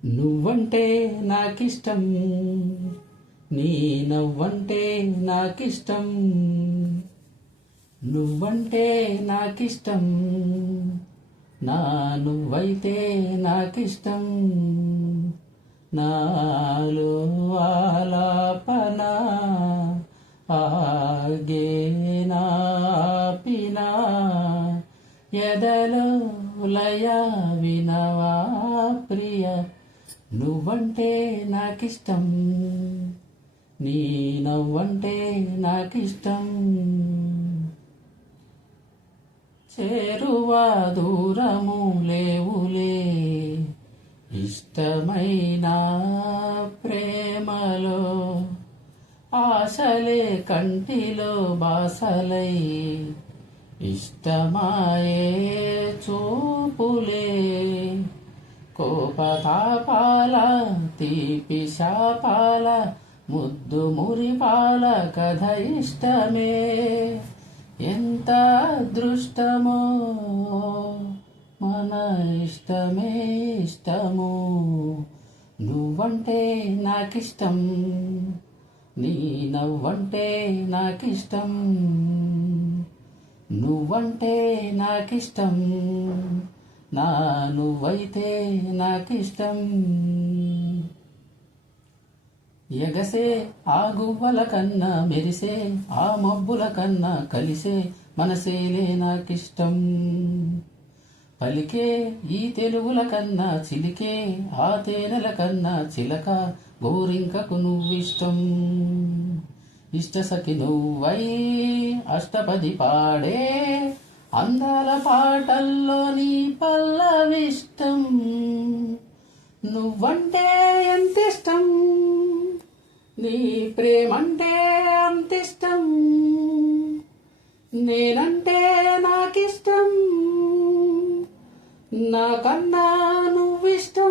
నువ్వంటే నాకిష్టం, నీ నవ్వంటే నాకిష్టం. నువ్వంటే నాకిష్టం, నా నువ్వైతే నాకిష్టం. నాలో ఆలాపన ఆగేనా పినా, ఎదలో లయ వినవా ప్రియ. నువ్వంటే నాకిష్టం, నీ నవ్వంటే నాకిష్టం. చేరువ దూరము లేవులే, ఇష్టమైన ప్రేమలో ఆశలే కంటిలో బాసలై, ఇష్టమాయే చూపులే. కోపతాపాల తీపి శాపాల ముద్దు మురిపాల కథ ఇష్టమే. ఎంత అదృష్టమో మన ఇష్టమే ఇష్టము. నువ్వంటే నాకిష్టం, నీ నవ్వంటే నాకిష్టం. నువ్వంటే నాకిష్టం, నా నువ్వైతే నాకిష్టం. ఎగసే ఆ గువ్వల కన్నా మెరిసే ఆ మబ్బుల కన్నా కలిసే మనసేలే నాకిష్టం. పలికే ఈ తెలుగుల కన్నా చిలికే ఆ తేనెల కన్నా చిలక గోరింకకు నువ్విష్టం. ఇష్టసఖి నువ్వై అష్టపది పాడే అందాల పాటల్లో నీ పల్లవిష్టం. నువ్వంటే ఎంతిష్టం, నీ ప్రేమంటే అంతిష్టం. నేనంటే నాకిష్టం, నాకన్నా నువ్విష్టం.